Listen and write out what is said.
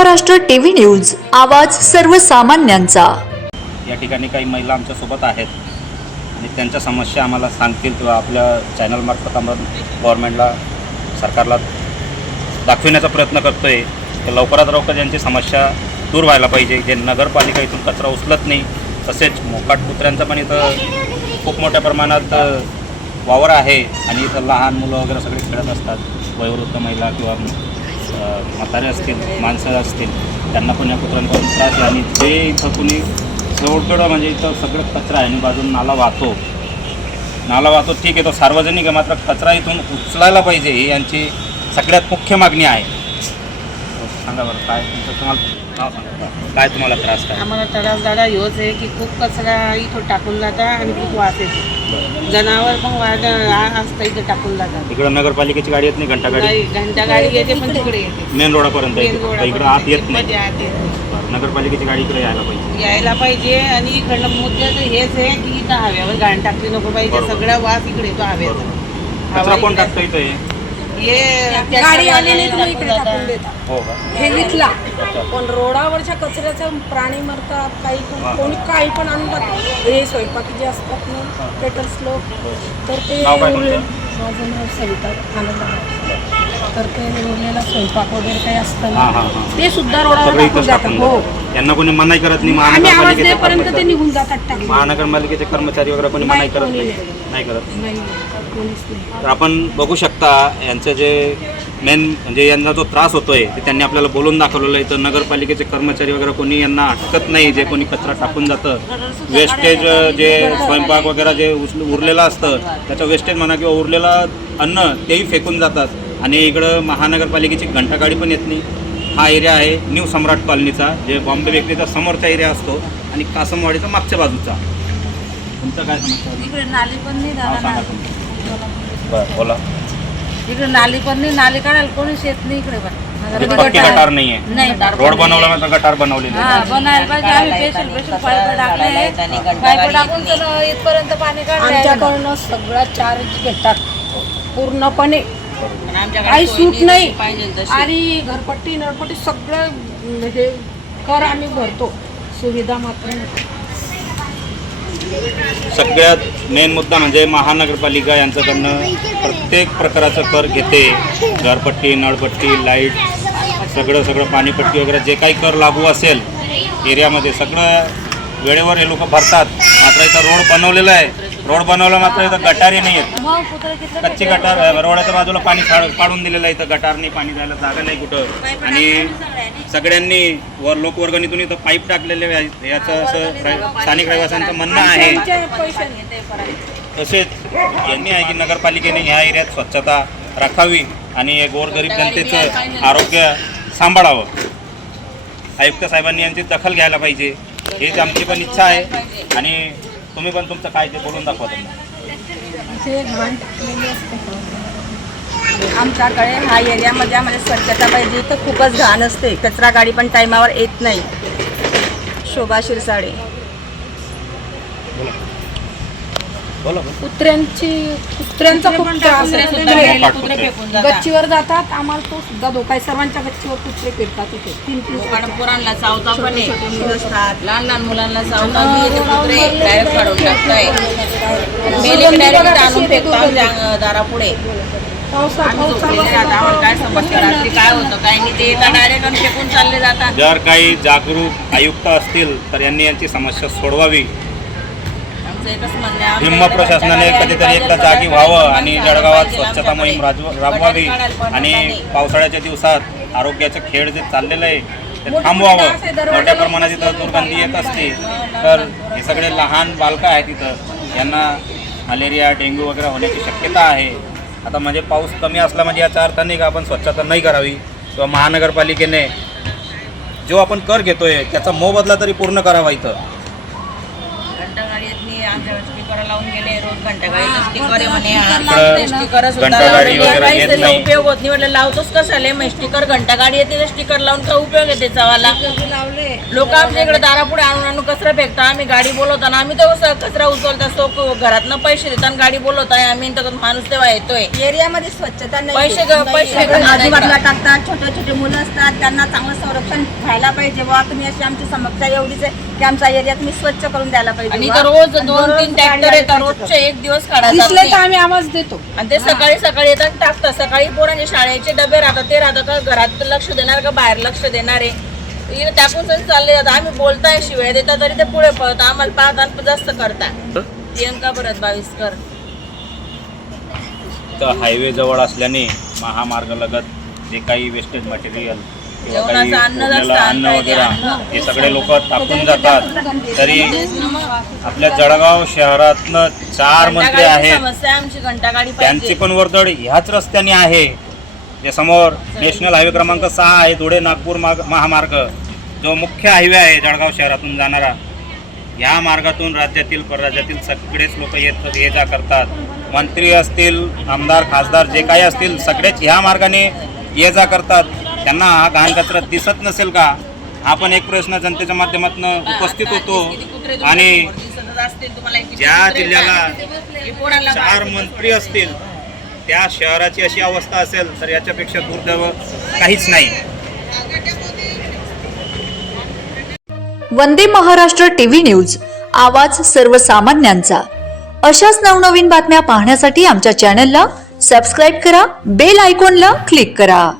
Maharashtra TV news आवाज सर्वसामान्यांचा. या ठिकाणी काही महिला आमच्यासोबत आहेत. आणि त्यांच्या समस्या आम्हाला सांगतील किंवा आपल्या चॅनलमार्फत आम्हाला गव्हर्नमेंटला सरकारला दाखविण्याचा प्रयत्न करतो आहे की लवकरात लवकर ज्यांची समस्या दूर व्हायला पाहिजे जे नगरपालिका इथून कचरा उचलत नाही तसेच मोकाट कुत्र्यांचा पण इथं खूप मोठ्या प्रमाणात वावर आहे. आणि इथं लहान मुलं वगैरे सगळे खेळत असतात. वयोवृद्ध महिला किंवा म्हातारे असतील माणसं असतील त्यांना पण या कुत्र्यांपासून त्रास आहे. आणि जे इथं कुणी जवळजवळ म्हणजे इथं सगळं कचरा आहे आणि बाजून नाला वाहतो. नाला वाहतो ठीक आहे तो सार्वजनिक आहे मात्र कचरा इथून उचलायला पाहिजे ही यांची सगळ्यात मुख्य मागणी आहे. सांगा बरं काय तुमचं तुम्हाला काय तुम्हाला त्रास काय? आम्हाला त्रास दादा ह्योच आहे की खूप कचरा इथं टाकून जाता आणि खूप वास येते. जनावर पण वाद असतं इथं टाकून जातात. इकडं नगरपालिकेची गाडी येत नाही घंटा गाडी? नाही घंटा गाडी येते पण तिकडे येते. मेन रोडापर्यंत इकडं आत येत मध्ये नाही आत येत नाही. बरं. नगरपालिकेची गाडी इकडे यायला पाहिजे. यायला पाहिजे आणि इकडनं मुद्द्याचं हेच आहे की इथं हव्यावर घाण टाकली नको पाहिजे. बरोबर. सगळा वास इकडे येतो कचरा हव्याचा कोण हवा टाकतं इथं? हे? गाडी आलेली टाकून तुम्ही इकडे. टाकून देता हो का हे विकला. पण रोडावरच्या कचऱ्याचा प्राणी मरतात काही पण. कोणी काही पण आणून टाकतात हे स्वयंपाकी जे असतात ना पेटर्स लोक तर ते? माझं नाव सविता आनंद तर ते उरलेला स्वयंपाक वगैरे काही असतं हां हां हां. ते सुद्धा रोडावर सगळं टाकून इथंच जातात टाकून हो. यांना कोणी मनाई करत नाही आम्ही आवाज महानगरपालिकेचे देईपर्यंत ते कर्मचारी. निघून जातात टाकून. महानगरपालिकेचे कर्मचारी वगैरे कोणी मनाई नाही, करत कोणी नाही. नाही. नाही करत. नाही कोणीच नाही. तर आपण बघू शकता यांचं जे मेन म्हणजे यांना जो त्रास होतोय ते त्यांनी आपल्याला बोलून दाखवलेलं आहे. तर नगरपालिकेचे कर्मचारी वगैरे कोणी यांना अटकत नाही जे कोणी कचरा टाकून जातं. वेस्टेज जे स्वयंपाक वगैरे जे उरलेलं असतं त्याचं वेस्टेज म्हणा किंवा उरलेलं अन्न तेही फेकून जातात. आणि इकडं महानगरपालिकेची घंटागाडी पण येत नाही. हा एरिया आहे न्यू सम्राट कॉलनीचा जे बॉम्बे बेकरीचा समोरचा एरिया असतो आणि कासमवाडीचा मागच्या बाजूचा. तुमचं काय समस्या? इकडे नाली पण नाही दादा सांगा. बरं बोला. इकडे नाली पण नाही नाली काढायला कोणीच येत नाही इकडे पण. म्हणजे पक्की गटार- नाही रोड बनवला मात्र गटार बनवलेली हा बनायला पाहिजे. आम्ही स्पेशल स्पेशल पाईप टाकले पाईप टाकून तर इथपर्यंत पाणी काढलं आमच्याकडनं सगळा चार्ज घेतात. पूर्णपणे. काही सूट नाही. पाहिजे तशी. आणि घरपट्टी नळपट्टी सगळं म्हणजे कर आम्ही भरतो. सुविधा मात्र नाही. सगळ्यात मेन मुद्दा म्हणजे महानगरपालिका यांच्याकडनं प्रत्येक प्रकाराचं कर घेते. घरपट्टी नळपट्टी लाइट सगळं सगळं पाणीपट्टी वगैरे जे काही कर लागू असेल एरियामध्ये सगळं वेळेवर हे लोक भरतात. मात्र इथं रोड बनवलेला आहे. रोड बनवला मात्र इथं गटारी नाही आहेत. कच्ची गटार रोडाच्या बाजूला पाणी काढून दिलेलं आहे इथं गटार नाही पाणी जायला जागा नाही कुठं. आणि सगळ्यांनी वर लोकवर्गणीतून इथं पाईप टाकलेले याचं असं स्थानिक रहिवाशांचं म्हणणं आहे. तसेच यांनी आहे की नगरपालिकेने ह्या एरियात स्वच्छता राखावी आणि गोरगरीब जनतेचं आरोग्य सांभाळावं. आयुक्त साहेबांनी यांची दखल घ्यायला पाहिजे. हीच आमची पण इच्छा आहे. आणि तुम्ही पण तुमचं काय ते बोलून दाखवा त्यांना. इथे घाण टाकलेली असते. का? आमच्याकडे हा एरियामध्ये आम्हाला स्वच्छता पाहिजे. तर खूपच घाण असते. कचरा गाडी पण टायमावर येत नाही. शोभा शिरसाडे बोला बोला. कुत्र्यांची कुत्र्यांचा खूप त्रास आहे. सुद्धा कुत्रे मेले कुत्रे फेकून जातात. गच्चीवर जातात आम्हाला तो सुद्धा धोका आहे. सर्वांच्या गच्चीवर कुत्रे फिरतात इथे. तीन तीन पोरांना चावता पण आहे. लहान लहान मुलांना चावता बी येते कुत्रे. डायरेक्ट काढून टाकताय. मेले डायरेक्ट आणून फेकतो दारापुढे. पावसात आम्ही झोपलेले पावसावर राहतो. आम्हाला काय समजतं रात्री काय होतं काय नाही. ते येतात डायरेक्ट आणि फेकून चालले जातात. जर काही जागरूक आयुक्त असतील तर यांनी यांची समस्या सोडवावी. इकडे प्रशासनाने कधीतरी एकदा जागी व्हावं आणि जळगावात स्वच्छता मोहीम. राबवावी आणि. पावसाळ्याच्या दिवसात आरोग्याचं खेळ जे चाललेलं आहे ते थांबवावं. मोठ्या प्रमाणात इथं दुर्गंधी येत असते. तर हे सगळे लहान बालकं आहेत इथं. यांना मलेरिया डेंग्यू वगैरे होण्याची शक्यता आहे. आता म्हणजे पाऊस कमी असला म्हणजे याचा अर्थ नाही का आपण स्वच्छता नाही करावी. किंवा महानगरपालिकेने जो आपण कर घेतोय त्याचा मोबदला तरी पूर्ण करावा इथं घंटागाडी येत नाही आमच्या स्पीकर कॅमेरा लावून गेले रोज घंटागाडीचं स्टिकर आहे म्हणे हा. इकडं ते स्टिकर सुद्धा घंटागाडी येत. उपयोग होत नाही म्हटलं लावतोच कशाले? मग स्टिकर घंटागाडी येते स्टिकर लावून काय उपयोग आहे त्याचावाला लोक आमच्या इकडे दारापुढे आणून आणून कचरा फेकता आम्ही गाडी बोलवताना आम्ही तो कचरा उचलता तो घरातनं पैसे देताना गाडी बोलवताय आम्ही तर माणूस तेव्हा येतोय. एरियामध्ये स्वच्छता नाही पैसे पैसे आजूबाजूला टाकतात छोटे छोटे मुलं असतात त्यांना चांगलं संरक्षण व्हायला पाहिजे बुवा तुम्ही अशी आमची समस्या एवढीच आहे की आमचा एरिया तुम्ही स्वच्छ करून द्यायला पाहिजे रोज दोन तीन येतात रोजचे एक दिवस दिसले तर. आम्ही आवाज देतो. आणि ते सकाळी सकाळी येतात टाकतात. सकाळी पोरांचे शाळेचे डबे राहतात. ते राहतात का घरात लक्ष देणार का बाहेर लक्ष देणार? आहे टाकून सगळे चालले जातात. आम्ही बोलताय शिवाय देतात तरी ते पुढे पळतात. आम्हाला पाहतात जास्त करतात. प्रियंका परत बावीसकर तर हायवे जवळ असल्याने महामार्गालगत जे काही वेस्टेज मटेरियल किंवा काही अन्न वगैरे. हे सगळे लोक टाकून जातात. तरी आपल्या जळगाव शहरातनं चार मंत्री आहेत. समस्या आहे आमची घंटागाडी त्यांची पाहिजे पण वर्दळ ह्याच रस्त्याने आहे. जे समोर नॅशनल हायवे क्रमांक सहा आहे धुळे नागपूर मार्ग महामार्ग. जो मुख्य हायवे आहे जळगाव शहरातून जाणारा. या मार्गातून राज्यातील परराज्यातील सगळेच लोक येत ये जा करतात. मंत्री असतील आमदार खासदार जे काही असतील सगळेच ह्या मार्गाने ये जा करतात. त्यांना हा घाण कचरा दिसत नसेल का? हा पण एक प्रश्न जनतेच्या माध्यमातून उपस्थित होतो आणि ज्या जिल्ह्याला चार मंत्री असतील त्या शहराची अशी अवस्था असेल तर याच्यापेक्षा दुर्दैव काहीच नाही. वंदे महाराष्ट्र टीव्ही न्यूज आवाज सर्वसामान्यांचा. अशाच नवनवीन बातम्या पाहण्यासाठी आमच्या चॅनलला सबस्क्राईब करा बेल आयकॉनला क्लिक करा.